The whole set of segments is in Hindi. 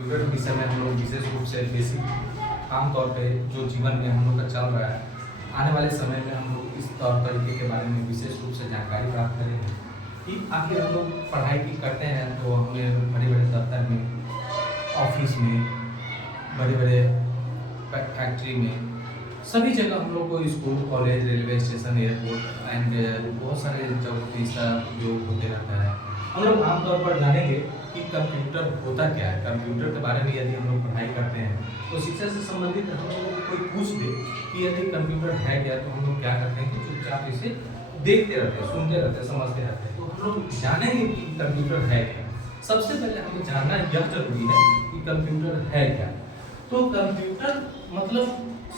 कंप्यूटर विषय में हम लोग विशेष रूप से बेसिक आमतौर पे जो जीवन में हम लोग का चल रहा है, आने वाले समय में हम लोग इस तौर तरीके के बारे में विशेष रूप से जानकारी प्राप्त करेंगे कि आखिर हम लोग पढ़ाई की करते हैं तो हमें बड़े बड़े दफ्तर में, ऑफिस में, बड़े बड़े फैक्ट्री में, सभी जगह हम लोग को school, college, railway station, airport and बहुत सारे जगह इसका उपयोग होते रहता है। हम लोग आमतौर पर जानेंगे कि कंप्यूटर होता क्या है। कंप्यूटर के बारे में यदि हम लोग पढ़ाई करते हैं तो शिक्षा से संबंधित हम लोग को कोई पूछ दे कि यदि कंप्यूटर है क्या, तो हम लोग क्या करते हैं कि चुपचाप इसे देखते रहते हैं, सुनते रहते हैं, समझते रहते हैं। तो हम लोग जानेंगे कि कंप्यूटर है क्या। सबसे पहले हमें जानना यह जरूरी है कि कंप्यूटर है क्या। तो कंप्यूटर मतलब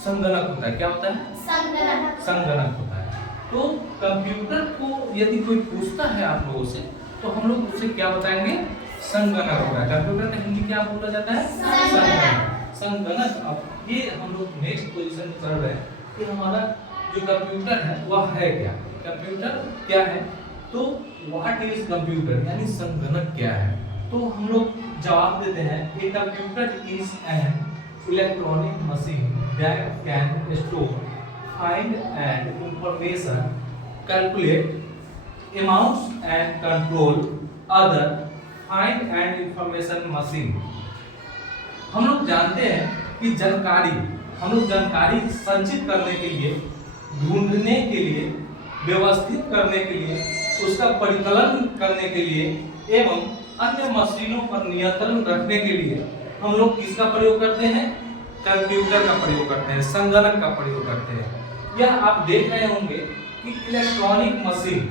संगणक होता है। क्या होता है? संगणक होता है। तो कंप्यूटर को यदि कोई पूछता है आप लोगों से तो हम लोग उसे क्या बताएंगे? संगणक होता है। कंप्यूटर में हिंदी क्या बोला जाता है? संगणक। संगणक। अब ये हम लोग नेक्स्ट पोजीशन कर रहे हैं कि हमारा जो कंप्यूटर है वह है क्या। कंप्यूटर क्या है? तो व्हाट इज कंप्यूटर, यानी संगणक क्या है। तो हम लोग जवाब देते हैं कि computer is an electronic machine that can store, find and information, calculate amounts and control other find and information machine। हम लोग जानते हैं कि हम लोग जानकारी संचित करने के लिए, ढूंढने के लिए, व्यवस्थित करने के लिए, उसका परिकलन करने के लिए एवं अन्य मशीनों पर नियंत्रण रखने के लिए हम लोग किसका प्रयोग करते हैं? कंप्यूटर का प्रयोग करते हैं, संगणक का प्रयोग करते हैं। यह आप देख रहे होंगे कि इलेक्ट्रॉनिक मशीन,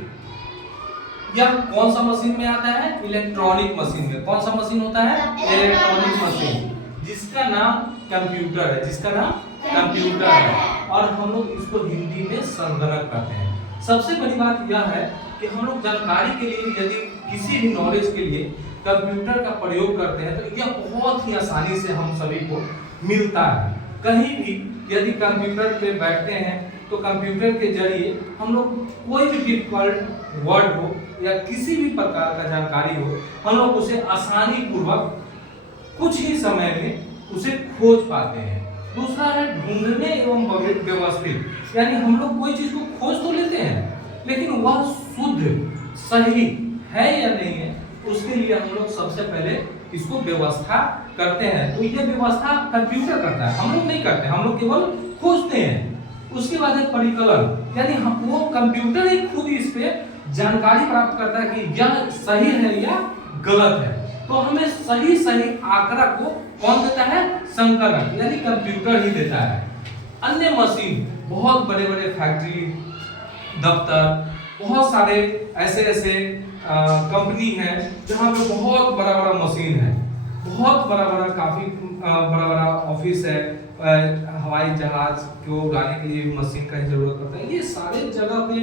यह कौन सा मशीन में आता है? इलेक्ट्रॉनिक मशीन में। कौन सा मशीन होता है? इलेक्ट्रॉनिक मशीन, जिसका नाम कंप्यूटर है, जिसका नाम कंप्यूटर है। और हम लोग इसको हिंदी में संगणक कहते हैं। सबसे बड़ी बात यह है कि हम लोग जानकारी के लिए, यदि किसी भी नॉलेज के लिए कंप्यूटर का प्रयोग करते हैं तो यह बहुत ही आसानी से हम सभी को मिलता है। कहीं भी यदि कंप्यूटर पे बैठते हैं तो कंप्यूटर के जरिए हम लोग कोई भी डिफिकल्ट वर्ड हो या किसी भी प्रकार का जानकारी हो, हम लोग उसे आसानी पूर्वक कुछ ही समय में उसे खोज पाते हैं। दूसरा है ढूंढने एवं व्यवस्थित, यानी हम लोग कोई चीज को खोज तो लेते हैं लेकिन वह शुद्ध सही है या नहीं है, उसके लिए हम लोग सबसे पहले इसको व्यवस्था करते हैं। तो यह व्यवस्था कंप्यूटर करता है, हम लोग नहीं करते, हम लोग केवल खोजते हैं। उसके बाद है परिकलन, यानी वो कंप्यूटर ही खुद इस पे जानकारी प्राप्त करता है कि यह सही है या गलत है। तो हमें सही आंकड़ा को कौन देता है? संगणक, यानी कंप्यूटर ही देता है। अन्य मशीन, बहुत बड़े बड़े फैक्ट्री, दफ्तर, बहुत सारे ऐसे कंपनी है जहाँ पे बहुत बड़ा बड़ा मशीन है, बहुत बड़ा काफी बड़ा ऑफिस है, हवाई जहाज को उड़ाने के लिए मशीन का जरूरत पड़ता है। ये सारे जगह पे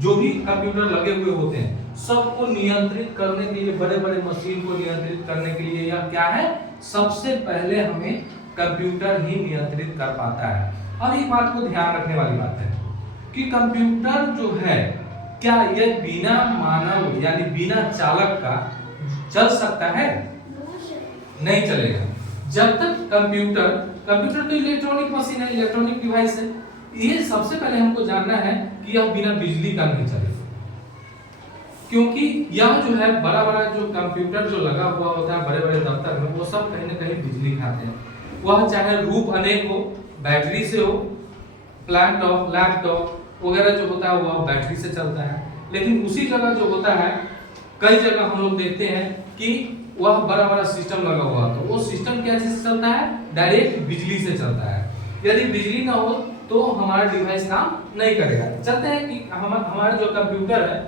जो भी कंप्यूटर लगे हुए होते हैं, सबको नियंत्रित करने के लिए, बड़े बड़े मशीन को नियंत्रित करने के लिए यह क्या है? सबसे पहले हमें कंप्यूटर ही नियंत्रित कर पाता है। अब एक बात को ध्यान रखने वाली बात है कि कंप्यूटर जो है, क्या यह बिना मानव यानी बिना चालक का चल सकता है? नहीं चलेगा। जब तक कंप्यूटर तो इलेक्ट्रॉनिक मशीन है, इलेक्ट्रॉनिक डिवाइस है। ये सबसे पहले हमको जानना है कि यह बिना बिजली का नहीं चलेगा, क्योंकि यह जो है बड़ा जो कंप्यूटर जो लगा हुआ होता है बड़े बड़े दफ्तर में, वो सब कहीं ना कहीं बिजली खाते हैं। वह चाहे रूप अनेक हो, बैटरी से हो, लैपटॉप वगैरह जो होता है वह बैटरी से चलता है। लेकिन उसी जगह जो होता है, कई जगह हम लोग देखते हैं कि वह बड़ा सिस्टम लगा हुआ, तो वो सिस्टम क्या चीज से चलता है? डायरेक्ट बिजली से चलता है। यदि बिजली ना हो तो हमारा डिवाइस काम नहीं करेगा। चलते हैं कि हमारा जो कंप्यूटर है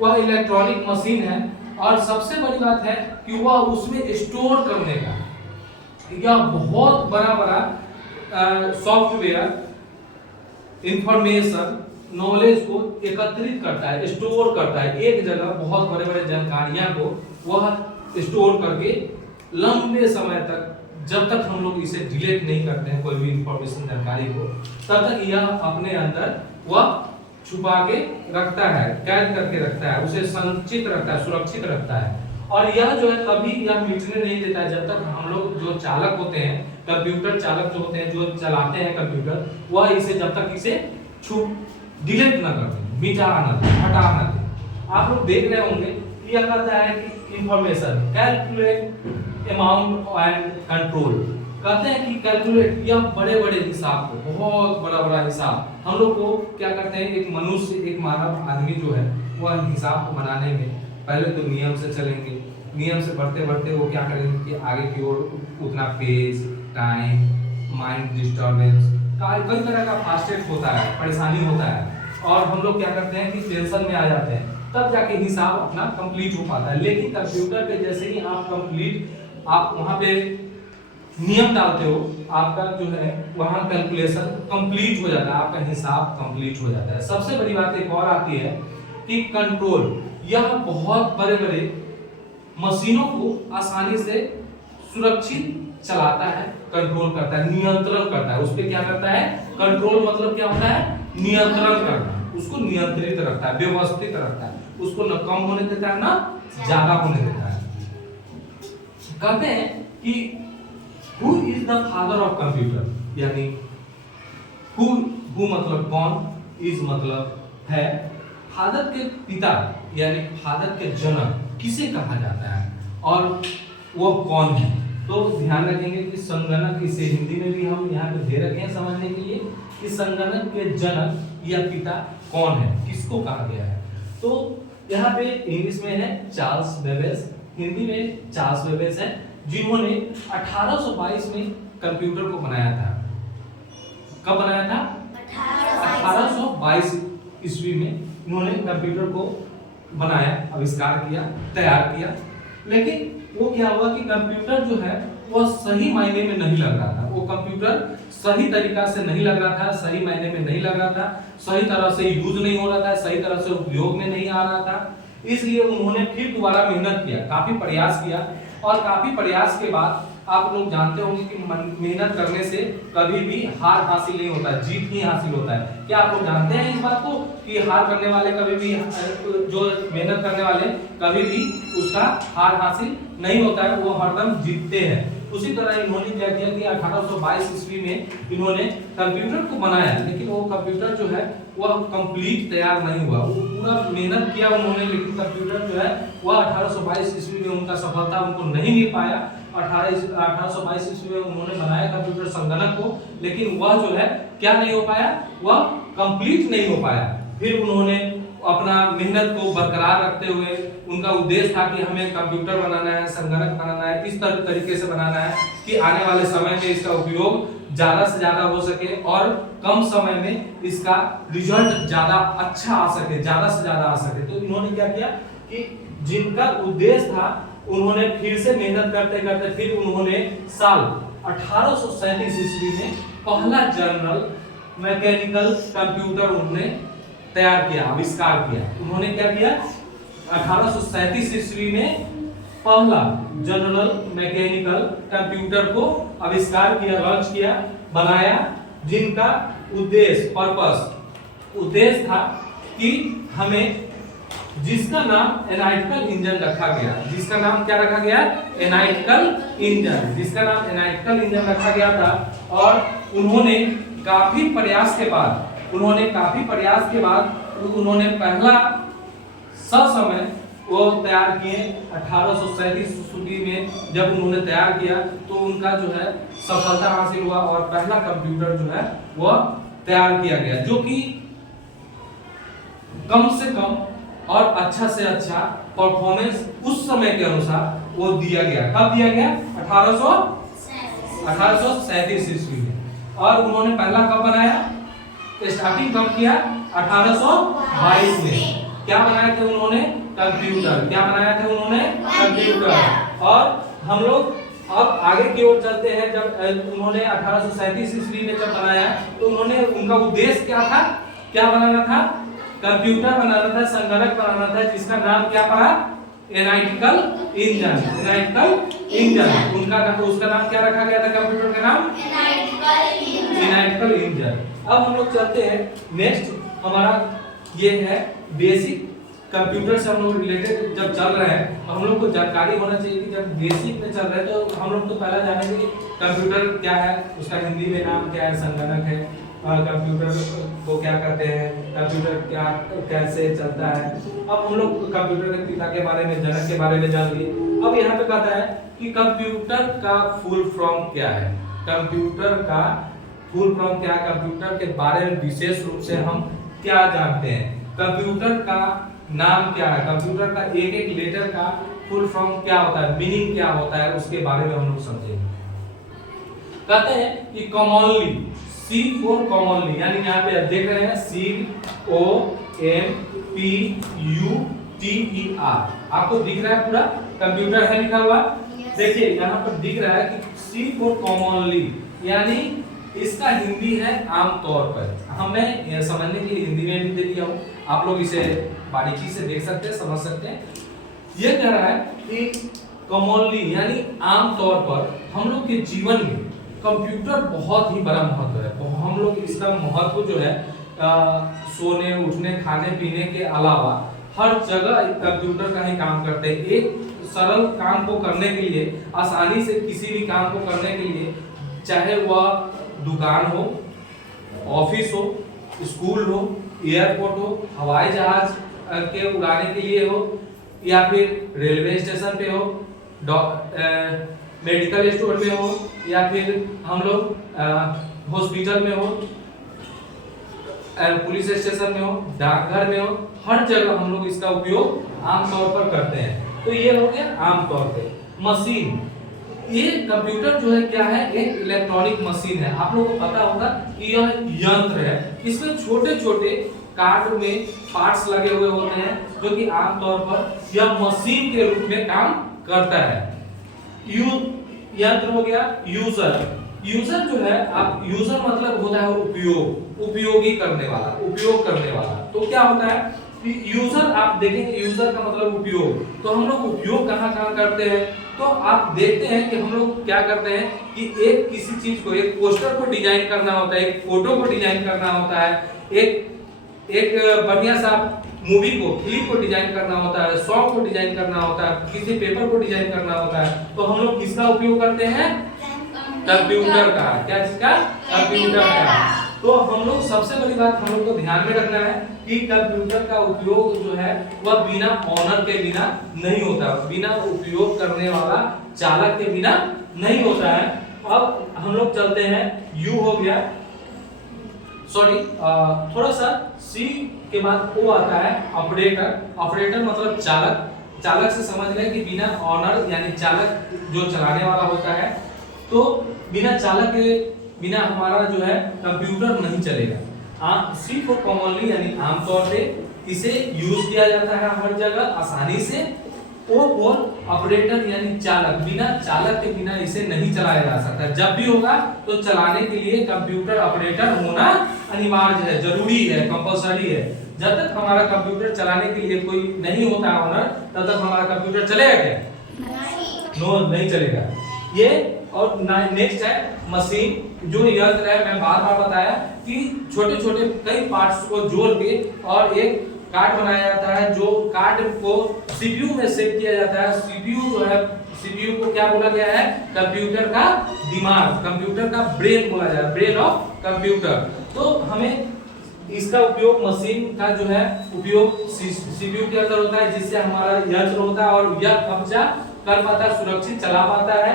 वह इलेक्ट्रॉनिक मशीन है, और सबसे बड़ी बात है कि वह उसमें स्टोर करने का यह बहुत बड़ा सॉफ्टवेयर इंफॉर्मेशन, नॉलेज को एकत्रित करता है, स्टोर करता है एक जगह। बहुत बड़े जानकारियां को वह स्टोर करके लंबे समय तक, जब तक हम लोग इसे डिलीट नहीं करते हैं कोई भी इंफॉर्मेशन, जानकारी को, तब तक यह अपने अंदर वह छुपा के रखता है, कैद करके रखता है, उसे संचित रखता है, सुरक्षित रखता है। और यह जो है कभी यह मिटने नहीं देता है जब तक हम लोग जो चालक होते हैं, कंप्यूटर चालक जो होते हैं, जो चलाते हैं कंप्यूटर, वह इसे जब तक इसे छू डिलीट ना कर दें, मिटा ना दें, हटा ना दें। आप लोग देख रहे होंगे कि यह कहता है कि information calculate amount and control, कहते हैं कि कैलकुलेट, यह बड़े बड़े हिसाब को, बहुत बड़ा बड़ा हिसाब, हम लोग को क्या करते हैं, एक मनुष्य, एक मानव आदमी जो है वह हिसाब को बनाने में पहले तो नियम से चलेंगे, नियम से बढ़ते बढ़ते वो क्या करेंगे कि आगे की ओर उतना पेज, टाइम, माइंड डिस्टर्बेंस, कई तरह का फास्टेज होता है, परेशानी होता है, और हम लोग क्या करते हैं कि टेंशन में आ जाते हैं, तब जाके हिसाब अपना कंप्लीट हो पाता है। लेकिन कंप्यूटर पे जैसे ही आप कंप्लीट, आप वहां पे नियम डालते हो, आपका जो है वहां कैलकुलेशन कंप्लीट हो जाता है, आपका हिसाब कंप्लीट हो जाता है। सबसे बड़ी बात एक और आती है कि कंट्रोल, यह बहुत बड़े बड़े मशीनों को आसानी से सुरक्षित चलाता है, कंट्रोल करता है, नियंत्रण करता है, उस पे क्या करता है, कंट्रोल मतलब क्या होता है, नियंत्रण करना, उसको नियंत्रित रखता है, व्यवस्थित रखता है, उसको न कम होने देता है ना ज्यादा होने देता है। कहते हैं कि who is the father of computer, यानी हु मतलब कौन, इज मतलब है, फादर के पिता यानी फादर के जनक किसे कहा जाता है और वो कौन है। तो ध्यान रखेंगे कि संगणक, इसे हिंदी में भी हम यहाँ पे दे रखे हैं समझने के लिए कि संगणक के जनक या पिता कौन है, किसको कहा गया है। तो यहाँ पे इंग्लिश में है चार्ल्स बेबेज, हिंदी में चार्ल्स बेबेज है, जिन्होंने 1822 में कंप्यूटर को बनाया था। कब बनाया था? 1822 ईस्वी में इन्होंने कंप्यूटर को बनाया, आविष्कार किया, तैयार किया। लेकिन वो क्या हुआ कि कंप्यूटर जो है वो सही मायने में नहीं लग रहा था, वो कंप्यूटर सही तरीका से नहीं लग रहा था, सही मायने में नहीं लग रहा था, सही तरह से यूज नहीं हो रहा था, सही तरह से उपयोग में नहीं आ रहा था। इसलिए उन्होंने फिर दोबारा मेहनत किया, काफी प्रयास किया, और काफी प्रयास के बाद आप लोग जानते होंगे कि मेहनत करने से कभी भी हार हासिल नहीं होता, जीत ही हासिल होता है। क्या आप लोग जानते हैं इस बात को कि हार करने वाले कभी भी, जो मेहनत करने वाले कभी भी उसका हार हासिल नहीं होता है, वो हरदम जीतते हैं। उसी तरह इन्होंने क्या किया कि 1822 ईस्वी में इन्होंने कंप्यूटर को बनाया, लेकिन वो कंप्यूटर जो है वह कंप्लीट तैयार नहीं हुआ, वो पूरा मेहनत किया उन्होंने, लेकिन कंप्यूटर जो है वह 1822 ईस्वी में उनका सफलता उनको नहीं मिल पाया। 1822 ईस्वी में उन्होंने बनाया कंप्यूटर संगणक को, लेकिन वह जो है क्या नहीं हो पाया, वह कंप्लीट नहीं हो पाया। फिर उन्होंने अपना मेहनत को बरकरार रखते हुए, उनका उद्देश्य था कि हमें कंप्यूटर बनाना है, संगणक बनाना है, इस तरीके से बनाना है कि आने वाले समय में इसका उपयोग ज्यादा से ज्यादा हो सके और कम समय में इसका रिजल्ट ज्यादा अच्छा आ सके, ज्यादा से ज्यादा आ सके। तो इन्होंने क्या किया कि जिनका उद्देश्य था, उन्होंने फिर से मेहनत करते करते फिर उन्होंने साल 1837 ईस्वी में पहला जनरल मैकेनिकल कंप्यूटर उन्होंने तैयार किया, आविष्कार किया। उन्होंने क्या किया, 1837 ईस्वी में पहला जनरल मैकेनिकल कंप्यूटर को आविष्कार किया, लॉन्च किया, बनाया, जिनका उद्देश्य था कि हमें, जिसका नाम एनालिटिकल इंजन रखा गया, जिसका नाम क्या रखा गया, एनालिटिकल इंजन, जिसका नाम एनालिटिकल इंजन रखा गया था। और उन्होंने काफी प्रयास के बाद उन्होंने पहला ससमय वो तैयार किए। 1837 ईस्वी में जब उन्होंने तैयार किया तो उनका जो है सफलता हासिल हुआ और पहला कंप्यूटर जो है वह तैयार किया गया, जो कि कम से कम और अच्छा से अच्छा परफॉर्मेंस उस समय के अनुसार वो दिया गया। कब दिया गया? 1837 ईस्वी में। और उन्होंने पहला कब बनाया, स्टार्टिंग कब किया? 1822 में। क्या बनाया था उन्होंने? कंप्यूटर। क्या बनाया था उन्होंने? कंप्यूटर। और हम लोग अब आगे की ओर चलते हैं। जब उन्होंने 1837 ईस्वी में जब बनाया तो उन्होंने, उनका उद्देश्य क्या था, क्या बनाना था? कंप्यूटर बनाना था, संगणक बनाना था, जिसका नाम क्या पड़ा? Analytical engine. एनालिटिकल इंजन उसका नाम क्या रखा गया था कंप्यूटर का नाम? Analytical engine. अब हम लोग चलते हैं नेक्स्ट, हमारा ये है बेसिक कंप्यूटर से हम लोग रिलेटेड जब चल रहे हैं तो हम लोग को जानकारी होना चाहिए कि जब बेसिक में चल रहे हैं तो हम लोग तो पहला जानेंगे कि कंप्यूटर क्या है, उसका हिंदी में नाम क्या है, संगणक है, कंप्यूटर को क्या कहते हैं, कंप्यूटर क्या कैसे चलता है। अब हम लोग कंप्यूटर के पिता के बारे में, जनक के बारे में जान लिए। अब यहाँ पे कहता है कि कंप्यूटर का फुल फॉर्म क्या है, कंप्यूटर का फुल फॉर्म क्या है, कंप्यूटर के बारे में विशेष रूप से हम क्या जानते हैं, कंप्यूटर का नाम क्या है, कंप्यूटर का एक एक लेटर का फुल फॉर्म क्या होता है, मीनिंग क्या होता है, उसके बारे में हम लोग समझेंगे। कहते हैं कि कॉमनली, C फॉर कॉमनली, यानी यहाँ पे आप देख रहे हैं COMPUTER, आपको दिख रहा है पूरा कंप्यूटर है लिखा हुआ। देखिए यहाँ पर दिख रहा है कि C फॉर कॉमनली, यानी इसका हिंदी है आमतौर पर। हमने यह समझने के लिए हिंदी में भी दे दिया हूँ, आप लोग इसे बारीकी से देख सकते हैं, समझ सकते हैं। ये कह रहा है कि कॉमनली यानी आमतौर पर हम लोग के जीवन में कंप्यूटर बहुत ही बड़ा महत्व है। हम लोग इसका महत्व जो है सोने उठने खाने पीने के अलावा हर जगह कंप्यूटर का ही काम करते हैं। एक सरल काम को करने के लिए, आसानी से किसी भी काम को करने के लिए, चाहे वह दुकान हो, ऑफिस हो, स्कूल हो, एयरपोर्ट हो, हवाई जहाज के उड़ाने के लिए हो, या फिर रेलवे स्टेशन पे हो, मेडिकल स्टोर में हो, या फिर हम लोग हॉस्पिटल में हो, पुलिस स्टेशन में हो, डाकघर में हो, हर जगह हम लोग इसका उपयोग आमतौर पर करते हैं। तो ये हो गया आमतौर पे। मशीन, ये कंप्यूटर जो है क्या है, एक इलेक्ट्रॉनिक मशीन है। आप लोगों को पता होगा कि यह यंत्र है, इसमें छोटे छोटे कार्ड में पार्ट्स लगे हुए होते हैं जो कि आमतौर पर यह मशीन के रूप में काम करता है। यंत्र हो गया यूजर। यूजर जो है, आप यूजर मतलब होता है उपयोग, उपयोगी करने वाला, उपयोग करने वाला। तो क्या होता है कि यूजर, आप देखेंगे यूजर का मतलब उपयोग। तो हम लोग उपयोग कहाँ करते हैं, तो आप देखते हैं कि हम लोग क्या करते हैं कि एक किसी चीज को, एक पोस्टर को डिजाइन करना होता है, एक फोटो को डिजाइन करना होता है, एक बढ़िया सा मूवी को, फिल्म को डिजाइन करना होता है, सॉन्ग को डिजाइन करना होता है, किसी पेपर को डिजाइन करना होता है। तो हम लोग किसका उपयोग करते हैं, कंप्यूटर का। क्या चीज का, कंप्यूटर का। तो हम लोग सबसे बड़ी बात हम लोग को ध्यान में रखना है कि कंप्यूटर का उपयोग जो है वह बिना ऑनर के बिना नहीं होता, बिना उपयोग करने वाला चालक के बिना नहीं होता है। अब हम लोग चलते हैं, यू हो गया, सॉरी थोड़ा सा सी के बाद ओ आता है, ऑपरेटर। ऑपरेटर मतलब चालक। चालक से समझ गए कि बिना ऑनर यानी चालक जो चलाने वाला होता है, तो बिना चालक के बिना हमारा जो है कंप्यूटर नहीं चलेगा। सी फॉर कॉमनली यानी आमतौर पे इसे यूज किया जाता है हर जगह आसानी से। ओ फॉर ऑपरेटर यानी चालक, बिना चालक के बिना इसे नहीं चलाया जा सकता। जब भी होगा तो चलाने के लिए कंप्यूटर ऑपरेटर होना अनिवार्य है, जरूरी है, कंपलसरी है। जब तक हमारा कंप्यूटर चलाने के लिए कोई नहीं होता है ऑनर, तब तक हमारा कंप्यूटर चलेगा क्या? नो, नहीं चलेगा। ये और नेक्स्ट है मशीन, जो यंत्र है, मैं बार बताया कि छोटे छोटे कई पार्ट्स को जोड़ के और एक कार्ड बनाया जाता है, जो कार्ड को सीपीयू में सेट किया जाता है। सीपीयू जो है, सीपीयू को क्या बोला गया है, कंप्यूटर का दिमाग, कंप्यूटर का ब्रेन बोला जाता है, ब्रेन ऑफ कंप्यूटर। तो हमें इसका उपयोग, मशीन का जो है उपयोग सीपीयू के अंदर होता है, जिससे हमारा यंत्र होता है और यह कब्जा कर पाता है, सुरक्षित चला पाता है,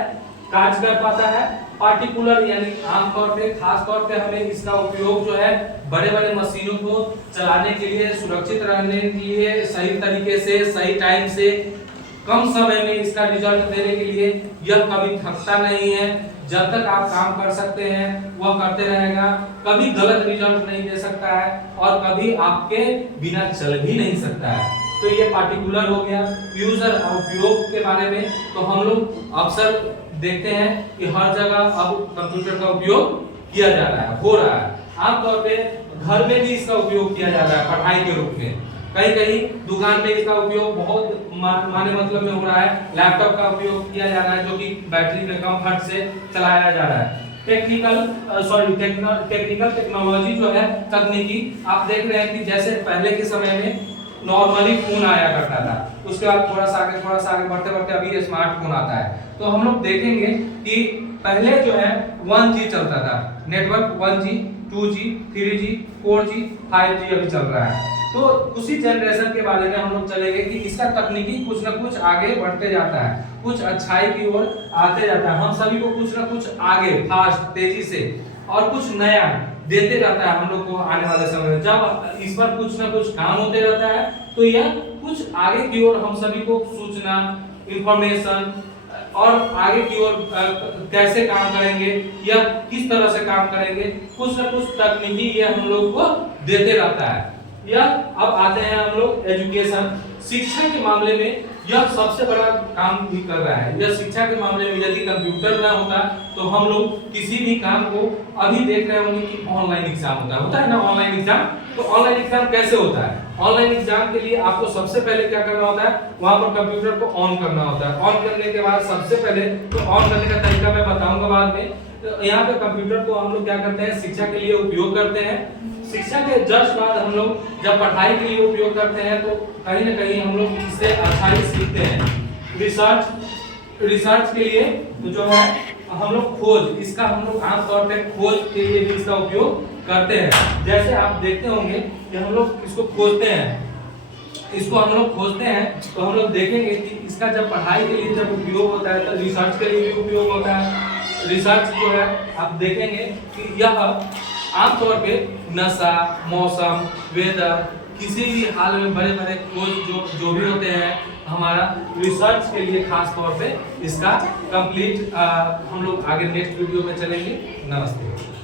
कार्य कर पाता है। पार्टिकुलर यानी आमतौर पे, खास तौर पे हमें इसका उपयोग जो है बड़े बड़े मशीनों को चलाने के लिए, सुरक्षित रहने के लिए, सही तरीके से, सही टाइम से, कम समय में इसका रिजल्ट देने के लिए। यह कभी थकता नहीं है, जब तक आप काम कर सकते हैं वह करते रहेगा, कभी गलत रिजल्ट नहीं दे सकता है और कभी आपके बिना चल भी नहीं सकता है। तो ये पार्टिकुलर हो गया। यूजर उपयोग के बारे में तो हम लोग अक्सर देखते हैं कि हर जगह अब कंप्यूटर का उपयोग किया जा रहा है, हो रहा है। आमतौर पे घर में भी इसका उपयोग किया जा रहा है पढ़ाई के रूप में। कहीं कहीं दुकान में इसका उपयोग बहुत माने मतलब में हो रहा है। लैपटॉप का उपयोग किया जा रहा है, जो कि बैटरी में कम खर्च से चलाया जा रहा है। टेक्निकल टेक्नोलॉजी जो है, तकनीकी, आप देख रहे हैं कि जैसे पहले के समय में नॉर्मली फोन आया करता था, उसके बाद थोड़ा सा आगे बढ़ते बढ़ते अभी स्मार्टफोन आता है। तो हम लोग देखेंगे कि पहले जो है 1G चलता था, network 1G, 2G, 3G, 4G, 5G अभी चल रहा है। तो उसी जनरेशन के बारे में हम लोग चलेंगे कि इसका तकनीकी कुछ ना कुछ आगे बढ़ते जाता है, कुछ अच्छाई की ओर आते जाता है, हम सभी को कुछ ना कुछ आगे फास्ट तेजी से और कुछ नया देते रहता है हम लोग को आने वाले समय में। जब इस पर कुछ ना कुछ काम होते रहता है तो यह कुछ आगे की ओर हम सभी को सूचना, इंफॉर्मेशन और आगे की ओर कैसे काम करेंगे या किस तरह से काम करेंगे, कुछ ना कुछ तकनीकी ये हम लोग को देते रहता है। या अब आते हैं हम लोग एजुकेशन, शिक्षा के मामले में यह सबसे बड़ा काम भी कर रहा है। यह शिक्षा के मामले में यदि कंप्यूटर ना होता तो हम लोग किसी भी काम को, अभी देख रहे होंगे कि ऑनलाइन एग्जाम होता है ना, ऑनलाइन एग्जाम। तो ऑनलाइन एग्जाम कैसे होता है? ऑनलाइन एग्जाम के लिए आपको सबसे पहले क्या करना होता है, वहां पर कंप्यूटर को ऑन करना होता है। ऑन करने के बाद सबसे पहले, तो ऑन करने का तरीका मैं बताऊंगा बाद में। तो यहाँ पे कंप्यूटर को हम लोग क्या करते हैं, शिक्षा के लिए उपयोग करते हैं। शिक्षा के जस्ट बाद हम लोग जब पढ़ाई के लिए उपयोग करते हैं तो कहीं ना कहीं हम लोग इससे अच्छाई सीखते हैं। रिसर्च के लिए तो जो है हम लोग खोज, इसका हम लोग आमतौर पे खोज के लिए भी इसका उपयोग करते हैं। जैसे आप देखते होंगे कि हम लोग इसको खोजते हैं, तो हम लोग देखेंगे कि इसका जब पढ़ाई के लिए जब उपयोग होता है तो रिसर्च के लिए भी उपयोग होता है। रिसर्च जो है आप देखेंगे कि यह आमतौर पे नशा, मौसम, वेदर, किसी भी हाल में बड़े बड़े खोज जो भी होते हैं, हमारा रिसर्च के लिए खास तौर पे इसका कंप्लीट हम लोग आगे नेक्स्ट वीडियो में चलेंगे। नमस्ते।